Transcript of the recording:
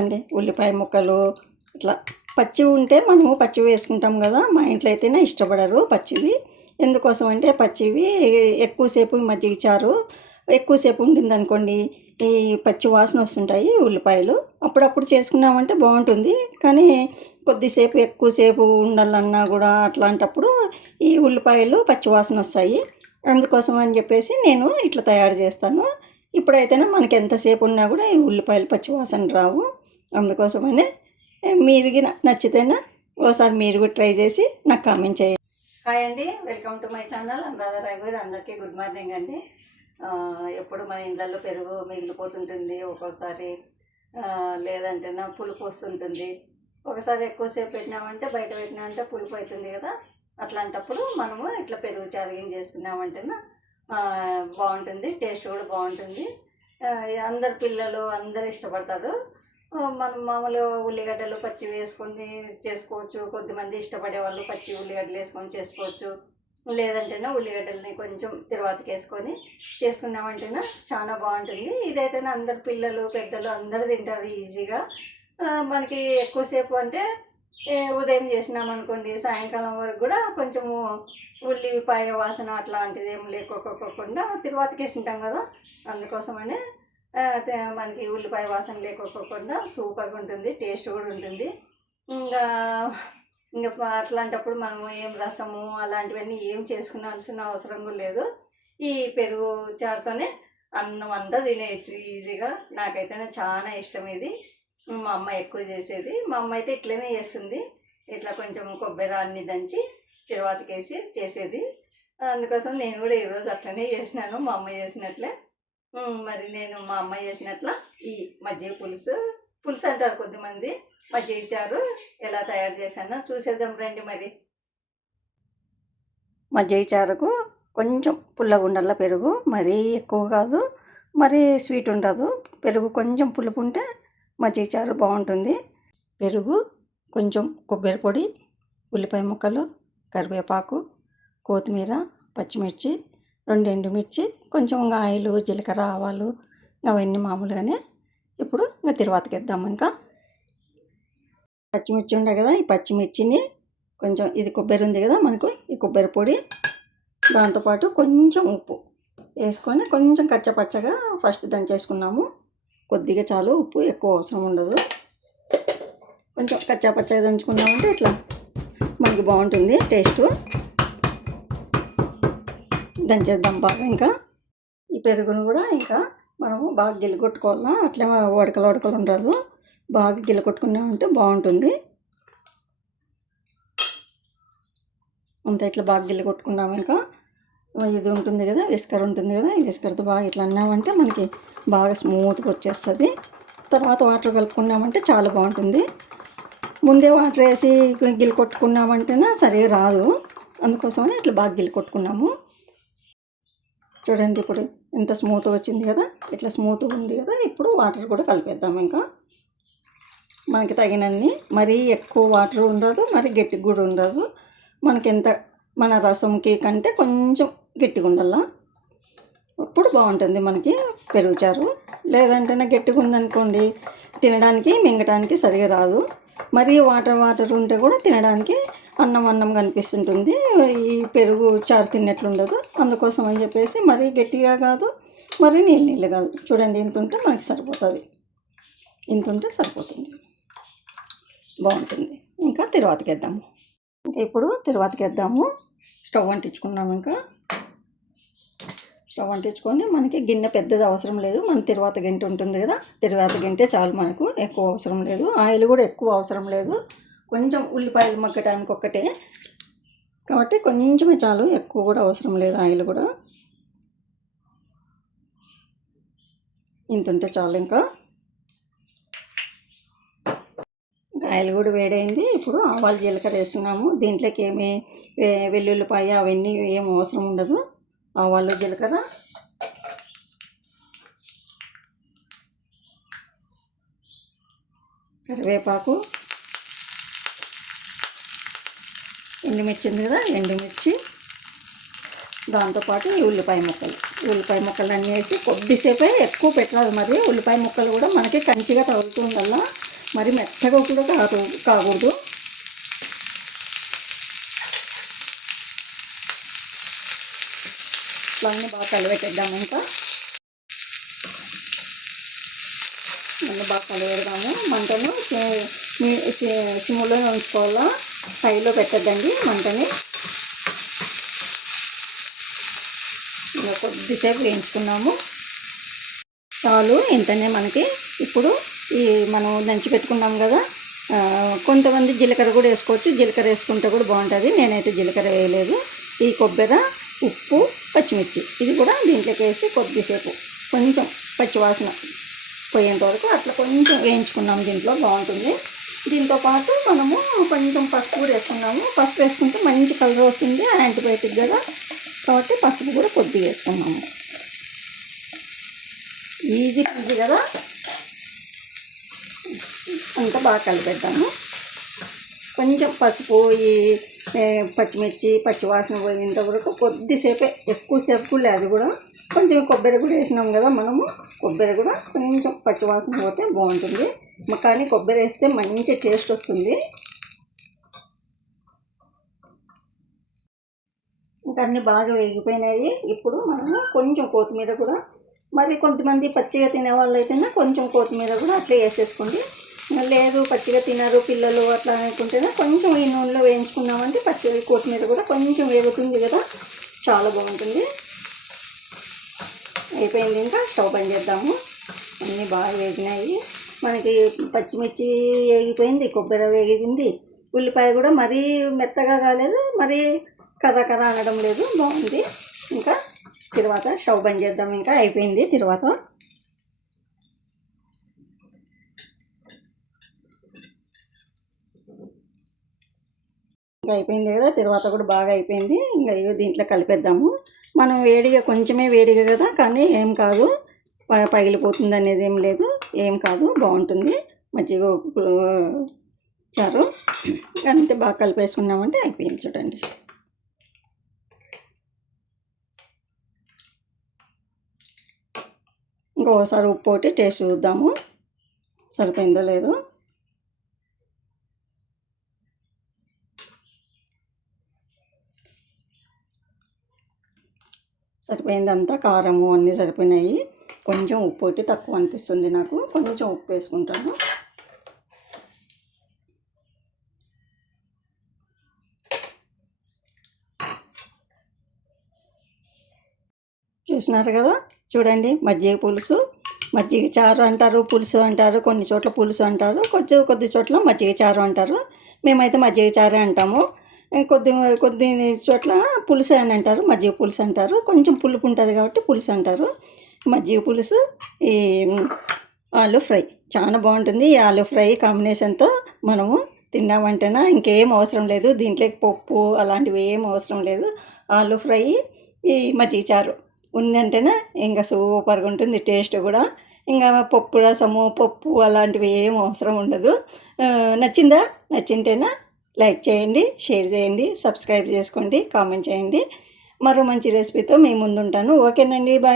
అండి. ఉల్లిపాయ ముక్కలు ఇట్లా పచ్చివి ఉంటే మనము పచ్చివి వేసుకుంటాం కదా మా ఇంట్లో అయితేనే ఇష్టపడరు పచ్చివి. ఎందుకోసం అంటే పచ్చివి ఎక్కువసేపు మజ్జిగ చారు ఎక్కువసేపు ఉండింది అనుకోండి ఈ పచ్చి వాసన వస్తుంటాయి ఉల్లిపాయలు. అప్పుడప్పుడు చేసుకున్నామంటే బాగుంటుంది. కానీ కొద్దిసేపు ఎక్కువసేపు ఉండాలన్నా కూడా అట్లాంటప్పుడు ఈ ఉల్లిపాయలు పచ్చి వాసన వస్తాయి. అందుకోసం అని చెప్పేసి నేను ఇట్లా తయారు చేస్తాను. ఇప్పుడైతేనే మనకి ఎంతసేపు ఉన్నా కూడా ఈ ఉల్లిపాయలు పచ్చి వాసన రావు. అందుకోసమనే మీరు నచ్చితేనా నచ్చితేనే ఓసారి మీరు కూడా ట్రై చేసి నాకు కామెంట్ చేయండి. హాయ్ అండి welcome to my channel. Anuradha రాఘవేర్ అందరికీ గుడ్ మార్నింగ్ అండి. ఎప్పుడు మన ఇళ్ళల్లో పెరుగు మిగిలిపోతుంటుంది ఒక్కోసారి. లేదంటే నా పులుపు వస్తుంటుంది. ఒకసారి ఎక్కువసేపు పెట్టినామంటే బయట పెట్టినామంటే పులుపు అవుతుంది కదా. అట్లాంటప్పుడు మనము ఇట్లా పెరుగు చారుగిన చేసుకున్నామంటేనా బాగుంటుంది టేస్ట్ కూడా బాగుంటుంది. అందరు పిల్లలు అందరు ఇష్టపడతారు. మనం మామూలు ఉల్లిగడ్డలు పచ్చి వేసుకొని చేసుకోవచ్చు. కొద్దిమంది ఇష్టపడే వాళ్ళు పచ్చి ఉల్లిగడ్డలు వేసుకొని చేసుకోవచ్చు. లేదంటేనే ఉల్లిగడ్డల్ని కొంచెం తిరువాతకి వేసుకొని చేసుకున్నామంటేనే చాలా బాగుంటుంది. ఇదైతేనే అందరు పిల్లలు పెద్దలు అందరు తింటారు ఈజీగా. మనకి ఎక్కువసేపు అంటే ఉదయం చేసినాం అనుకోండి సాయంకాలం వరకు కూడా కొంచెము ఉల్లిపాయ వాసన అట్లాంటిది ఏం లేకోకుండా తిరువాతకి వేసింటాం కదా. అందుకోసమనే మనకి ఉల్లిపాయ వాసన లేకోకుండా సూపర్గా ఉంటుంది టేస్ట్ కూడా ఉంటుంది. ఇంకా ఇంకా అట్లాంటప్పుడు మనము ఏం రసము అలాంటివన్నీ ఏం చేసుకునాల్సిన అవసరం కూడా లేదు. ఈ పెరుగు చారుతోనే అన్నం అంతా తినేయచ్చు ఈజీగా. నాకైతేనే చాలా ఇష్టం ఇది. మా అమ్మ ఎక్కువ చేసేది. మా అమ్మ అయితే ఇట్లనే చేస్తుంది. ఇట్లా కొంచెం కొబ్బరి అన్ని దంచి తర్వాతకేసి చేసేది. అందుకోసం నేను కూడా ఈరోజు అట్లనే చేసినాను. మా అమ్మ చేసినట్లే. మరి నేను మా అమ్మ చేసినట్ల ఈ మజ్జిగ పులుసు పులుసు అంటారు కొద్దిమంది మజ్జిగ చారు ఎలా తయారు చేశానో చూసేద్దాం రండి మరి. మజ్జిగ చారుకు కొంచెం పుల్లగుండల పెరుగు. మరీ ఎక్కువ కాదు మరీ స్వీట్ ఉండదు. పెరుగు కొంచెం పులుపు ఉంటే మజ్జిగ చారు బాగుంటుంది. పెరుగు కొంచెం కొబ్బరి పొడి ఉల్లిపాయ ముక్కలు కరివేపాకు కొత్తిమీర పచ్చిమిర్చి రెండు ఎండుమిర్చి కొంచెం ఇంకా ఆయిలు జీలకర్ర ఆవాలు అవన్నీ మామూలుగానే ఇప్పుడు ఇంకా తిరువాతకి వేద్దాం ఇంకా. పచ్చిమిర్చి ఉండే కదా ఈ పచ్చిమిర్చిని కొంచెం ఇది కొబ్బరి ఉంది కదా మనకు ఈ కొబ్బరి పొడి దాంతోపాటు కొంచెం ఉప్పు వేసుకొని కొంచెం కచ్చపచ్చగా ఫస్ట్ దంచేసుకున్నాము. కొద్దిగా చాలు ఉప్పు ఎక్కువ అవసరం ఉండదు. కొంచెం కచ్చపచ్చగా దంచుకున్నామంటే ఇట్లా మనకి బాగుంటుంది టేస్టు. దంచేద్దాం బాగా ఇంకా. ఈ పెరుగును కూడా ఇంకా మనము బాగా గిల్లగొట్టుకోవాలా అట్లే ఉడకలు ఉడకలు ఉండదు బాగా గిల్లగొట్టుకున్నామంటే బాగుంటుంది. అంతా ఇట్లా బాగా గిల్లగొట్టుకున్నాము ఇంకా. ఇది ఉంటుంది కదా విస్కర్ ఉంటుంది కదా ఈ విస్కర్తో బాగా ఇట్లా అన్నామంటే మనకి బాగా స్మూత్గా వచ్చేస్తుంది. తర్వాత వాటర్ కలుపుకున్నామంటే చాలా బాగుంటుంది. ముందే వాటర్ వేసి గిల్లు కొట్టుకున్నామంటేనే సరిగా రాదు. అందుకోసమని ఇట్లా బాగా గిల్ కొట్టుకున్నాము చూడండి ఇప్పుడు ఎంత స్మూత్ వచ్చింది కదా ఇట్లా స్మూత్గా ఉంది కదా ఇప్పుడు వాటర్ కూడా కలిపేద్దాం ఇంకా. మనకి తగినన్ని మరీ ఎక్కువ వాటర్ ఉండదు మరి గట్టిగా కూడా ఉండదు. మనకి ఎంత మన రసంకి కంటే కొంచెం గట్టిగా ఉండాల? అప్పుడు బాగుంటుంది మనకి పెరుగుచారు లేదంటే గట్టిగా ఉందనుకోండి తినడానికి మింగటానికి సరిగా రాదు. మరీ వాటర్ వాటర్ ఉంటే కూడా తినడానికి అన్నం అన్నం కనిపిస్తుంటుంది. ఈ పెరుగు చారు తిన్నట్లు ఉండదు అందుకోసం అని చెప్పేసి మరీ గట్టిగా కాదు మరీ నీళ్ళు నీళ్ళు కాదు. చూడండి ఇంత ఉంటే మనకి సరిపోతుంది. ఇంత ఉంటే సరిపోతుంది. బాగుంటుంది. ఇంకా తిరువాతకి వేద్దాము ఇప్పుడు తిరువాతకి వేద్దాము స్టవ్ అంటించుకున్నాము ఇంకా. స్టవ్ అంటించుకొని మనకి గిన్నె పెద్దది అవసరం లేదు. మన తిరువాత గంట ఉంటుంది కదా. తిరువాత గింటే చాలు మనకు ఎక్కువ అవసరం లేదు. ఆయిల్ కూడా ఎక్కువ అవసరం లేదు. కొంచెం ఉల్లిపాయలు మగ్గటానికి ఒక్కటే కాబట్టి కొంచెమే చాలు ఎక్కువ కూడా అవసరం లేదు ఆయిల్ కూడా. ఇంత ఉంటే చాలు ఇంకా. ఇంకా ఆయిల్ కూడా వేడైంది. ఇప్పుడు ఆవాలు జీలకర్ర వేస్తున్నాము. దీంట్లోకి ఏమి వెల్లుల్లిపాయ అవన్నీ ఏం అవసరం ఉండదు. ఆవాలు జీలకర్ర. కరివేపాకు. ఎండుమిర్చి ఉంది కదా ఎండుమిర్చి. దాంతోపాటు ఈ ఉల్లిపాయ ముక్కలు. ఉల్లిపాయ ముక్కలు అన్నీ వేసి కొద్దిసేపే ఎక్కువ పెట్టరాదు మరి. ఉల్లిపాయ ముక్కలు కూడా మనకి కంచిగా తగులుతుందల్లా ఉండాలా? మరి మెత్తగా కూడా కాదు కాకూడదు. అన్నీ బాగా కలిపెట్టేద్దాము ఇంకా. అన్నీ బాగా కలిపెడదాము మంటను సి- సిమ్లో ఉంచుకోవాలా? హైలో పెట్టద్దండి మంటని. కొద్దిసేపు వేయించుకున్నాము. చాలు ఇంతనే మనకి. ఇప్పుడు ఈ మనం దంచి పెట్టుకున్నాం కదా కొంతమంది జీలకర్ర కూడా వేసుకోవచ్చు. జీలకర్ర వేసుకుంటే కూడా బాగుంటుంది. నేనైతే జీలకర్ర వేయలేదు. ఈ కొబ్బరి ఉప్పు పచ్చిమిర్చి ఇది కూడా దీంట్లోకి వేసి కొద్దిసేపు కొంచెం పచ్చివాసన పోయేంత వరకు అట్లా కొంచెం వేయించుకున్నాం. దీంట్లో బాగుంటుంది. దీంతో పాటు మనము కొంచెం పసుపు కూడా వేసుకున్నాము. పసుపు వేసుకుంటే మంచి కలర్ వస్తుంది. యాంటీబయాటిక్ కదా కాబట్టి పసుపు కూడా కొద్దిగా వేసుకున్నాము. ఈజీ ఈజీ కదా? అంతా బాగా కలిపెట్టాము కొంచెం పసుపు ఈ పచ్చిమిర్చి పచ్చివాసన పోయేంత వరకు కొద్దిసేపే ఎక్కువసేపు లేదు కూడా. కొంచెం కొబ్బరి కూడా వేసినాం కదా మనము. కొబ్బరి కూడా కొంచెం పచ్చివాసన పోతే బాగుంటుంది. కానీ కొబ్బరి వేస్తే మంచి టేస్ట్ వస్తుంది. ఇంకా అన్నీ బాగా వేగిపోయినాయి. ఇప్పుడు మనము కొంచెం కొత్తిమీర కూడా మరి కొంతమంది పచ్చిగా తినే వాళ్ళు అయితేనే కొంచెం కొత్తిమీర కూడా అట్లే వేసేసుకోండి. లేదు పచ్చిగా తినరు పిల్లలు అట్లా అనుకుంటేనే కొంచెం ఈ నూనెలో వేయించుకున్నామంటే పచ్చి కొత్తిమీర కూడా కొంచెం వేగుతుంది కదా. చాలా బాగుంటుంది. అయిపోయింది ఇంకా స్టవ్ బంద్ చేద్దాము. అన్నీ బాగా వేగినాయి. మనకి పచ్చిమిర్చి వేగిపోయింది కొబ్బరి వేగింది. ఉల్లిపాయ కూడా మరీ మెత్తగా కాలేదు మరీ కథ కథ అనడం లేదు బాగుంది. ఇంకా తర్వాత స్టవ్ బంద్ చేద్దాం ఇంకా అయిపోయింది తర్వాత. ఇంకా అయిపోయింది కదా తర్వాత కూడా బాగా అయిపోయింది. ఇంకా దీంట్లో కలిపేద్దాము. మనం వేడిగా కొంచెమే వేడిగా కదా కానీ ఏం కాదు. ప- పగిలిపోతుంది అనేది ఏం లేదు. ఏం కాదు. బాగుంటుంది. మజ్జిగ ఉప్పు, చారు. అంతే బాగా కలిపేసుకున్నామంటే అయిపోయింది చూడండి. ఇంకోసారి ఉప్పు ఒకటి టేస్ట్ చూద్దాము. సరిపోయిందో లేదో. సరిపోయిందంతా కారము అన్నీ సరిపోయినాయి. కొంచెం ఉప్పు ఒకటి తక్కువ అనిపిస్తుంది నాకు. కొంచెం ఉప్పు వేసుకుంటాను. చూసినారు కదా? చూడండి మజ్జిగ పులుసు. మజ్జిగ చారు అంటారు పులుసు అంటారు కొన్ని చోట్ల పులుసు అంటారు కొద్ది కొద్ది చోట్ల మజ్జిగ చారు అంటారు. మేమైతే మజ్జిగ చారే అంటాము. కొద్ది కొద్ది చోట్ల పులుసు అని అంటారు మజ్జిగ పులుసు అంటారు. కొంచెం పులుపు ఉంటుంది కాబట్టి పులుసు అంటారు. మజ్జిగ పులుసు ఈ ఆలు ఫ్రై. చాలా బాగుంటుంది ఈ ఆలు ఫ్రై కాంబినేషన్తో మనము తిన్నామంటేనా ఇంకేం అవసరం లేదు. దీంట్లోకి పప్పు అలాంటివి ఏం అవసరం లేదు. ఆలు ఫ్రై ఈ మజ్జిగ చారు ఉందంటేనే ఇంకా సూపర్గా ఉంటుంది టేస్ట్ కూడా. ఇంకా పప్పు రసము పప్పు అలాంటివి ఏం అవసరం ఉండదు. నచ్చిందా? నచ్చింటేనా లైక్ చేయండి షేర్ చేయండి సబ్స్క్రైబ్ చేసుకోండి కామెంట్ చేయండి. మరో మంచి రెసిపీతో మీ ముందుంటాను. ఓకేనండి బాయ్.